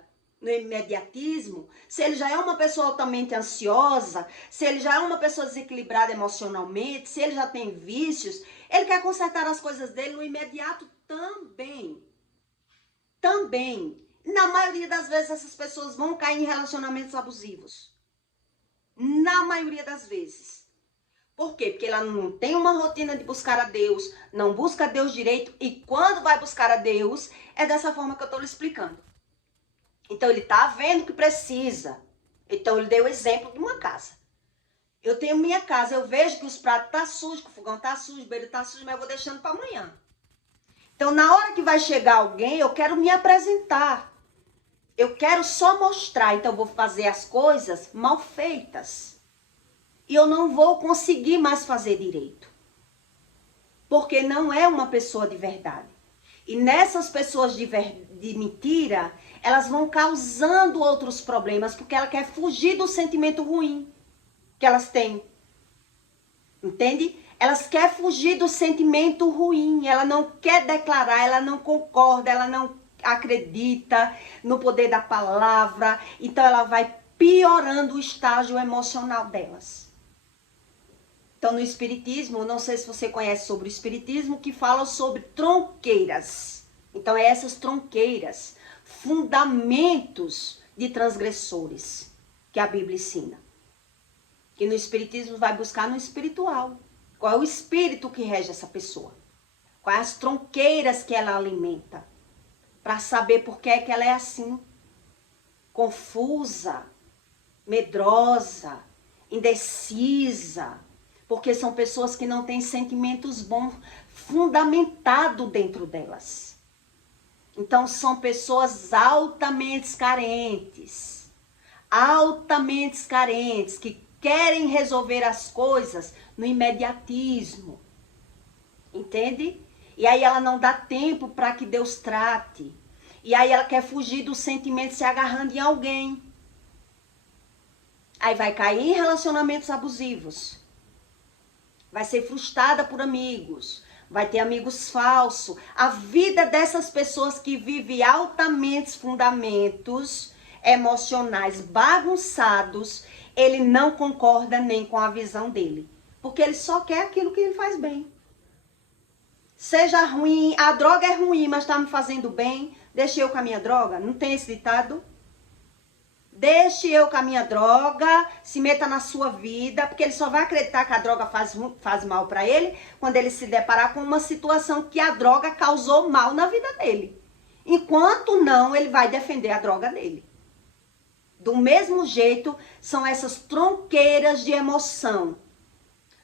se ele já é uma pessoa altamente ansiosa, se ele já é uma pessoa desequilibrada emocionalmente, se ele já tem vícios, ele quer consertar as coisas dele no imediato também. Também. Na maioria das vezes, essas pessoas vão cair em relacionamentos abusivos. Na maioria das vezes. Por quê? Porque ela não tem uma rotina de buscar a Deus, não busca a Deus direito, e quando vai buscar a Deus, é dessa forma que eu estou lhe explicando. Então, ele está vendo que precisa. Então, ele deu o exemplo de uma casa. Eu tenho minha casa, eu vejo que os pratos estão sujos, que o fogão está sujo, o banheiro está sujo, mas eu vou deixando para amanhã. Então, na hora que vai chegar alguém, eu quero me apresentar. Eu quero só mostrar. Então, eu vou fazer as coisas mal feitas. E eu não vou conseguir mais fazer direito. Porque não é uma pessoa de verdade. E nessas pessoas de mentira, elas vão causando outros problemas, porque ela quer fugir do sentimento ruim que elas têm. Entende? Elas querem fugir do sentimento ruim, ela não quer declarar, ela não concorda, ela não acredita no poder da palavra, então ela vai piorando o estágio emocional delas. Então, no Espiritismo, não sei se você conhece sobre o Espiritismo, que fala sobre tronqueiras. Então, é essas tronqueiras, fundamentos de transgressores, que a Bíblia ensina. Que no Espiritismo vai buscar no espiritual. Qual é o espírito que rege essa pessoa? Quais as tronqueiras que ela alimenta? Para saber por que é que ela é assim. Confusa, medrosa, indecisa. Porque são pessoas que não têm sentimentos bons fundamentados dentro delas. Então são pessoas altamente carentes. Altamente carentes, que querem resolver as coisas no imediatismo. Entende? E aí ela não dá tempo para que Deus trate. E aí ela quer fugir do sentimento se agarrando em alguém. Aí vai cair em relacionamentos abusivos. Vai ser frustrada por amigos. Vai ter amigos falsos. A vida dessas pessoas que vivem altamente fundamentos emocionais bagunçados, ele não concorda nem com a visão dele. Porque ele só quer aquilo que ele faz bem. Seja ruim, a droga é ruim, mas tá me fazendo bem, deixe eu com a minha droga. Não tem esse ditado? Deixe eu com a minha droga, se meta na sua vida, porque ele só vai acreditar que a droga faz mal para ele quando ele se deparar com uma situação que a droga causou mal na vida dele. Enquanto não, ele vai defender a droga dele. Do mesmo jeito, são essas tronqueiras de emoção.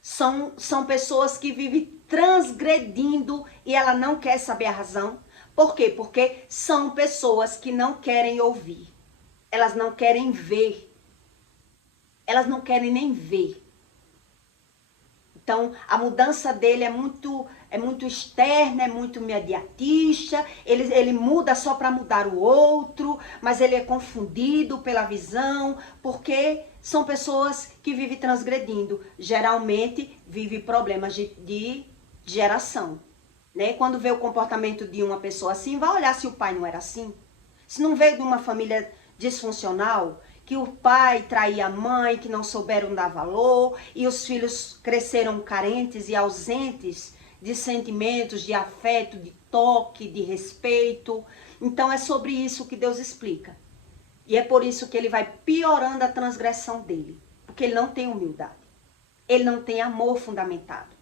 São pessoas que vivem transgredindo e ela não quer saber a razão. Por quê? Porque são pessoas que não querem ouvir. Elas não querem ver. Elas não querem nem ver. Então, a mudança dele é muito externa, é muito imediatista. Ele muda só para mudar o outro, mas ele é confundido pela visão, porque são pessoas que vivem transgredindo. Geralmente, vivem problemas de geração. Né? Quando vê o comportamento de uma pessoa assim, vai olhar se o pai não era assim. Se não veio de uma família disfuncional, que o pai traía a mãe, que não souberam dar valor, e os filhos cresceram carentes e ausentes de sentimentos, de afeto, de toque, de respeito. Então é sobre isso que Deus explica. E é por isso que ele vai piorando a transgressão dele. Porque ele não tem humildade. Ele não tem amor fundamentado.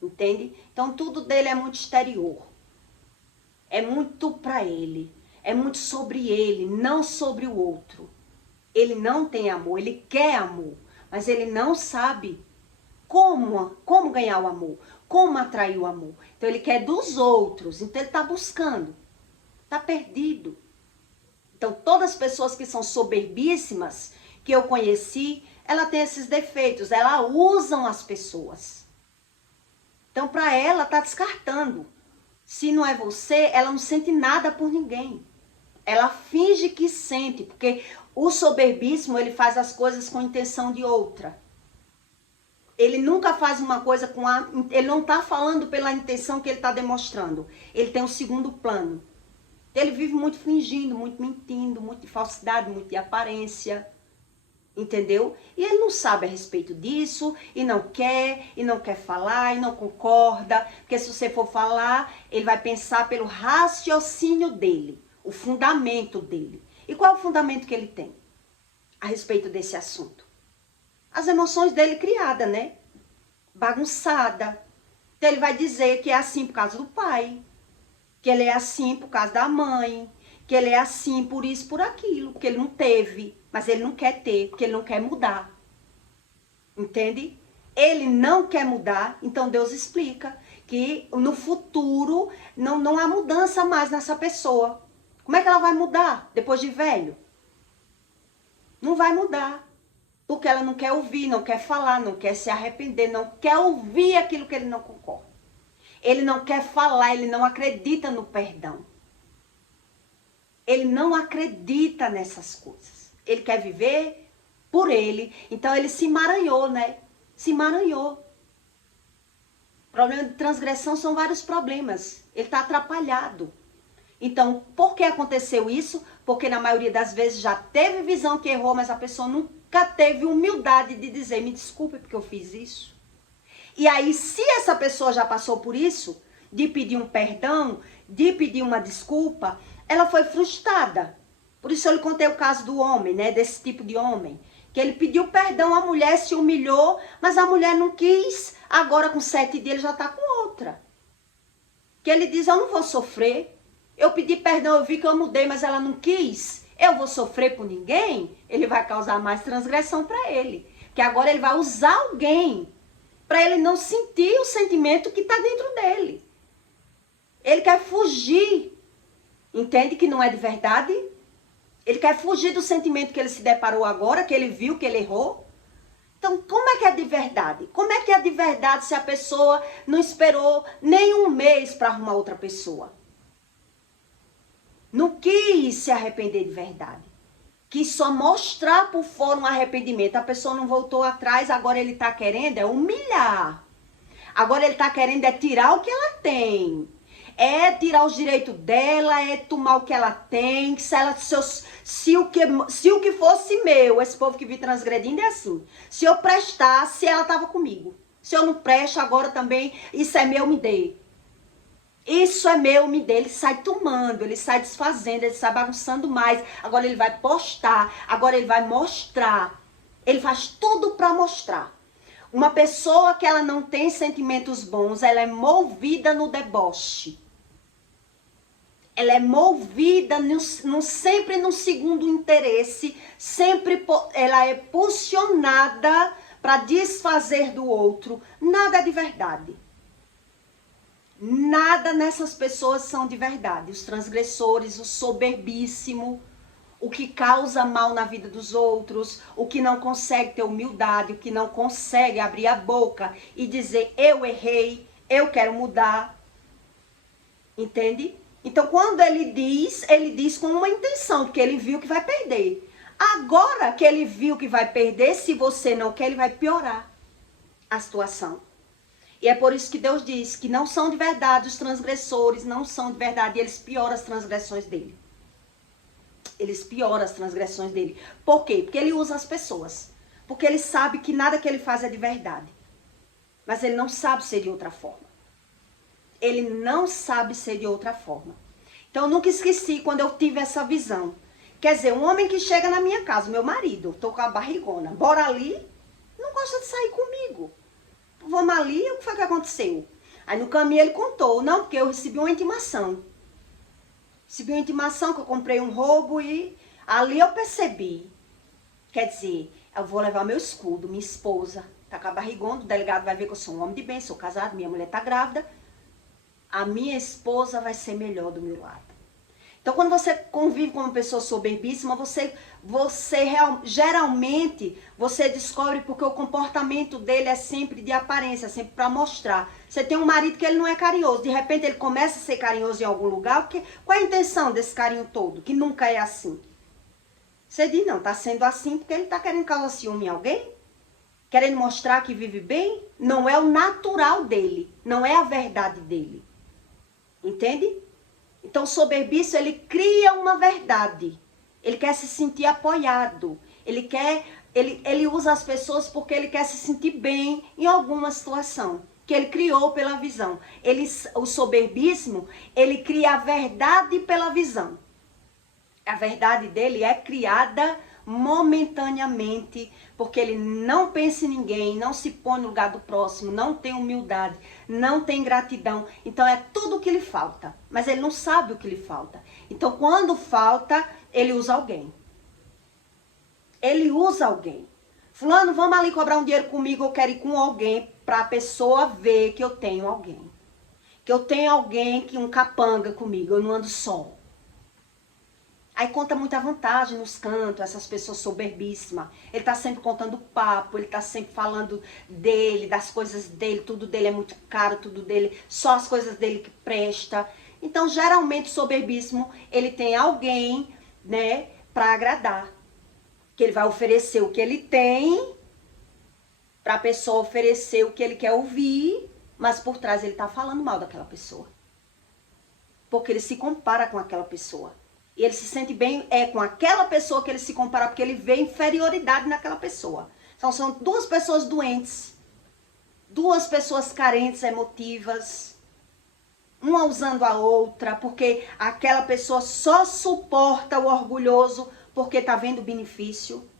Entende? Então tudo dele é muito exterior. É muito para ele. É muito sobre ele, não sobre o outro. Ele não tem amor, ele quer amor, mas ele não sabe como ganhar o amor, como atrair o amor. Então ele quer dos outros, então ele está buscando, está perdido. Então todas as pessoas que são soberbíssimas, que eu conheci, ela tem esses defeitos, ela usam as pessoas. Então para ela está descartando. Se não é você, ela não sente nada por ninguém. Ela finge que sente, porque o soberbíssimo, ele faz as coisas com intenção de outra. Ele nunca faz uma coisa ele não está falando pela intenção que ele está demonstrando. Ele tem um segundo plano. Ele vive muito fingindo, muito mentindo, muito de falsidade, muito de aparência. Entendeu? E ele não sabe a respeito disso, e não quer falar, e não concorda. Porque se você for falar, ele vai pensar pelo raciocínio dele. O fundamento dele. E qual é o fundamento que ele tem a respeito desse assunto? As emoções dele criadas, né? Bagunçada. Então ele vai dizer que é assim por causa do pai, que ele é assim por causa da mãe, que ele é assim por isso, por aquilo, que ele não teve, mas ele não quer ter, porque ele não quer mudar. Entende? Ele não quer mudar, então Deus explica que no futuro não há mudança mais nessa pessoa. Como é que ela vai mudar depois de velho? Não vai mudar. Porque ela não quer ouvir, não quer falar, não quer se arrepender, não quer ouvir aquilo que ele não concorda. Ele não quer falar, ele não acredita no perdão. Ele não acredita nessas coisas. Ele quer viver por ele. Então ele se emaranhou, né? Se emaranhou. Problema de transgressão são vários problemas. Ele está atrapalhado. Então, por que aconteceu isso? Porque na maioria das vezes já teve visão que errou, mas a pessoa nunca teve humildade de dizer, me desculpe porque eu fiz isso. E aí, se essa pessoa já passou por isso, de pedir um perdão, de pedir uma desculpa, ela foi frustrada. Por isso eu lhe contei o caso do homem, né? Desse tipo de homem. Que ele pediu perdão, a mulher se humilhou, mas a mulher não quis. Agora com 7 dias ele já está com outra. Que ele diz, eu não vou sofrer. Eu pedi perdão, eu vi que eu mudei, mas ela não quis. Eu vou sofrer por ninguém? Ele vai causar mais transgressão para ele. Que agora ele vai usar alguém para ele não sentir o sentimento que está dentro dele. Ele quer fugir. Entende que não é de verdade? Ele quer fugir do sentimento que ele se deparou agora, que ele viu que ele errou. Então, como é que é de verdade? Como é que é de verdade se a pessoa não esperou nem um mês para arrumar outra pessoa? Não quis se arrepender de verdade. Quis só mostrar por fora um arrependimento. A pessoa não voltou atrás, agora ele está querendo humilhar. Agora ele está querendo tirar o que ela tem. É tirar os direitos dela, é tomar o que ela tem. Se o que fosse meu, esse povo que vive transgredindo é assim. Se eu prestasse, ela estava comigo. Se eu não presto, agora também, isso é meu, me dê. Isso é meu, me dê. Ele sai tomando, ele sai desfazendo, ele sai bagunçando mais. Agora ele vai postar, agora ele vai mostrar. Ele faz tudo para mostrar. Uma pessoa que ela não tem sentimentos bons, ela é movida no deboche. Ela é movida sempre no segundo interesse, sempre ela é impulsionada para desfazer do outro. Nada de verdade. Nada nessas pessoas são de verdade. Os transgressores, o soberbíssimo, o que causa mal na vida dos outros, o que não consegue ter humildade, o que não consegue abrir a boca e dizer eu errei, eu quero mudar. Entende? Então, quando ele diz com uma intenção, porque ele viu que vai perder. Agora que ele viu que vai perder, se você não quer, ele vai piorar a situação. E é por isso que Deus diz que não são de verdade os transgressores, não são de verdade, e eles pioram as transgressões dele. Eles pioram as transgressões dele. Por quê? Porque ele usa as pessoas. Porque ele sabe que nada que ele faz é de verdade. Mas ele não sabe ser de outra forma. Ele não sabe ser de outra forma. Então, eu nunca esqueci quando eu tive essa visão. Quer dizer, um homem que chega na minha casa, meu marido, tô com a barrigona, bora ali, não gosta de sair comigo. Vamos ali, o que foi que aconteceu? Aí no caminho ele contou, não, porque eu recebi uma intimação. Recebi uma intimação que eu comprei um roubo e ali eu percebi. Quer dizer, eu vou levar meu escudo, minha esposa tá com a barrigona, o delegado vai ver que eu sou um homem de bem, sou casado, minha mulher tá grávida. A minha esposa vai ser melhor do meu lado. Então, quando você convive com uma pessoa soberbíssima, geralmente, você descobre porque o comportamento dele é sempre de aparência, sempre para mostrar. Você tem um marido que ele não é carinhoso, de repente ele começa a ser carinhoso em algum lugar, qual é a intenção desse carinho todo? Que nunca é assim. Você diz, não, tá sendo assim porque ele tá querendo causar ciúme em alguém? Querendo mostrar que vive bem? Não é o natural dele, não é a verdade dele. Entende? Então, o soberbiço, ele cria uma verdade. Ele quer se sentir apoiado. Ele usa as pessoas porque ele quer se sentir bem em alguma situação que ele criou pela visão. O soberbismo, ele cria a verdade pela visão. A verdade dele é criada momentaneamente, porque ele não pensa em ninguém, não se põe no lugar do próximo, não tem humildade, não tem gratidão. Então é tudo o que lhe falta, mas ele não sabe o que lhe falta. Então quando falta, ele usa alguém. Ele usa alguém. Fulano, vamos ali cobrar um dinheiro comigo, eu quero ir com alguém para a pessoa ver que eu tenho alguém. Que eu tenho alguém, um capanga comigo, eu não ando só. Aí conta muita vantagem nos cantos, essas pessoas soberbíssimas. Ele tá sempre contando papo, ele tá sempre falando dele, das coisas dele, tudo dele é muito caro, tudo dele, só as coisas dele que presta. Então, geralmente, o soberbíssimo, ele tem alguém, né, para agradar. Que ele vai oferecer o que ele tem, pra pessoa oferecer o que ele quer ouvir, mas por trás ele tá falando mal daquela pessoa. Porque ele se compara com aquela pessoa. E ele se sente bem com aquela pessoa que ele se compara, porque ele vê inferioridade naquela pessoa. Então são duas pessoas doentes, duas pessoas carentes, emotivas, uma usando a outra, porque aquela pessoa só suporta o orgulhoso porque tá vendo benefício,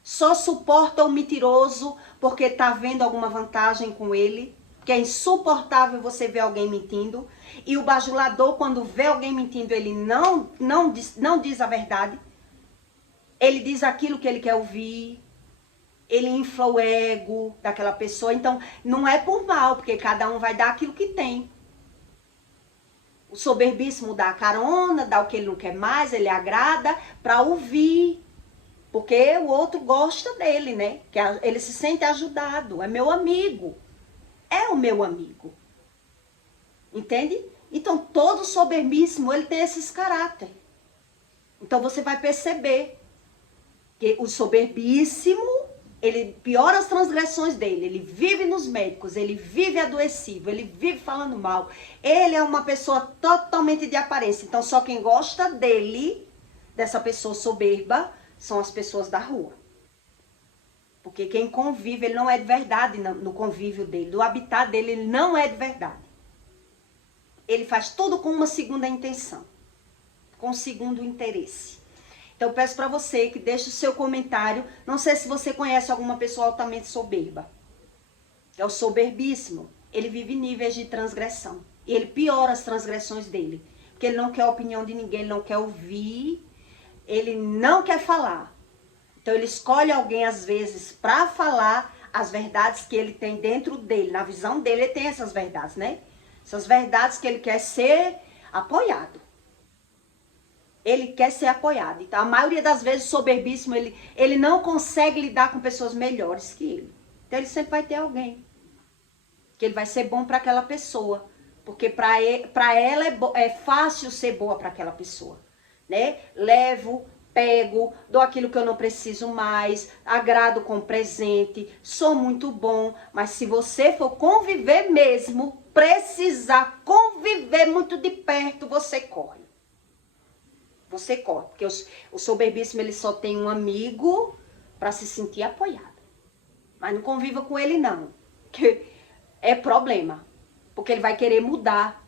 só suporta o mentiroso porque tá vendo alguma vantagem com ele, que é insuportável você ver alguém mentindo. E o bajulador, quando vê alguém mentindo, ele não diz a verdade. Ele diz aquilo que ele quer ouvir. ele infla o ego daquela pessoa. Então, não é por mal, porque cada um vai dar aquilo que tem. O soberbíssimo dá a carona, dá o que ele não quer mais, ele agrada para ouvir. Porque o outro gosta dele, né? Que ele se sente ajudado, é meu amigo. É o meu amigo. Entende? Então, todo soberbíssimo, ele tem esses caráter. Então, você vai perceber que o soberbíssimo, ele piora as transgressões dele, ele vive nos médicos, ele vive adoecido, ele vive falando mal. Ele é uma pessoa totalmente de aparência. Então, só quem gosta dele, dessa pessoa soberba, são as pessoas da rua. Porque quem convive, ele não é de verdade no convívio dele, do habitat dele, ele não é de verdade. Ele faz tudo com uma segunda intenção, com um segundo interesse. Então, eu peço para você que deixe o seu comentário. Não sei se você conhece alguma pessoa altamente soberba. É o soberbíssimo. Ele vive níveis de transgressão. E ele piora as transgressões dele. Porque ele não quer a opinião de ninguém, ele não quer ouvir, ele não quer falar. Então, ele escolhe alguém, às vezes, para falar as verdades que ele tem dentro dele. Na visão dele, ele tem essas verdades, né? Essas verdades que ele quer ser apoiado. Ele quer ser apoiado. Então, a maioria das vezes, o soberbíssimo, ele não consegue lidar com pessoas melhores que ele. Então, ele sempre vai ter alguém. Que ele vai ser bom para aquela pessoa. Porque para ela é fácil ser boa para aquela pessoa. Né? Levo, pego, dou aquilo que eu não preciso mais, agrado com presente, sou muito bom. Mas se você for conviver mesmo, precisar conviver muito de perto, você corre. Você corre, porque o soberbíssimo, ele só tem um amigo para se sentir apoiado. Mas não conviva com ele, não. Que é problema. Porque ele vai querer mudar.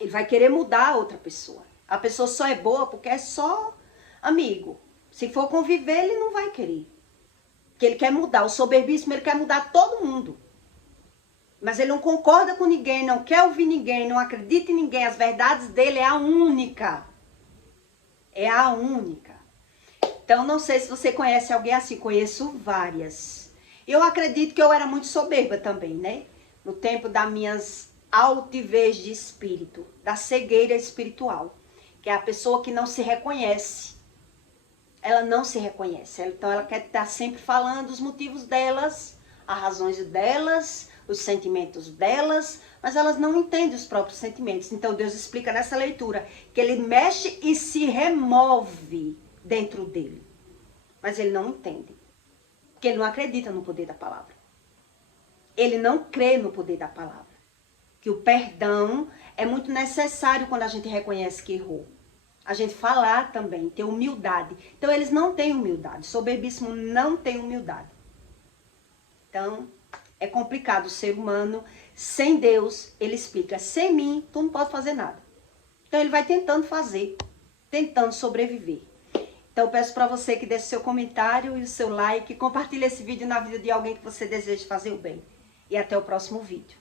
Ele vai querer mudar a outra pessoa. A pessoa só é boa porque é só amigo. Se for conviver, ele não vai querer. Porque ele quer mudar. O soberbíssimo, ele quer mudar todo mundo. Mas ele não concorda com ninguém, não quer ouvir ninguém, não acredita em ninguém. As verdades dele é a única. É a única. Então, não sei se você conhece alguém assim. Conheço várias. Eu acredito que eu era muito soberba também, né? No tempo das minhas altivez de espírito. Da cegueira espiritual. Que é a pessoa que não se reconhece. Ela não se reconhece. Então, ela quer estar sempre falando os motivos delas, as razões delas, os sentimentos delas, mas elas não entendem os próprios sentimentos. Então, Deus explica nessa leitura que ele mexe e se remove dentro dele. Mas ele não entende. Porque ele não acredita no poder da palavra. Ele não crê no poder da palavra. Que o perdão é muito necessário quando a gente reconhece que errou. A gente falar também, ter humildade. Então, eles não têm humildade. O soberbíssimo não tem humildade. Então, é complicado o ser humano. Sem Deus, ele explica, sem mim, tu não pode fazer nada. Então, ele vai tentando fazer, tentando sobreviver. Então, eu peço para você que deixe seu comentário e o seu like, compartilhe esse vídeo na vida de alguém que você deseja fazer o bem. E até o próximo vídeo.